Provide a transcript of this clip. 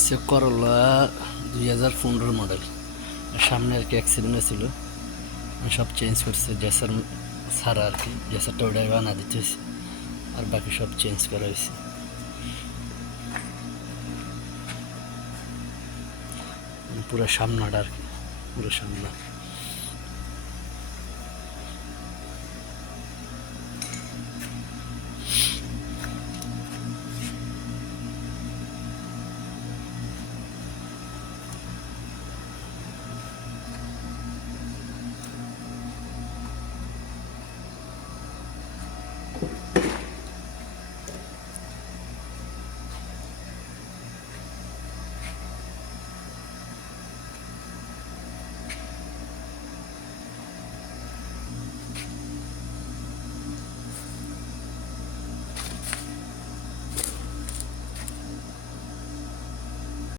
হচ্ছে করলা 2015 মডেল। সামনে আর কি অ্যাক্সিডেন্ট হয়েছিল, সব চেঞ্জ করছে, জেসার ছাড়া আর কি, জেসারটা ওটাই বানা দিতে হয়েছে, আর বাকি সব চেঞ্জ করা হয়েছে। পুরো সামনাটা আর কি, পুরো সামনা।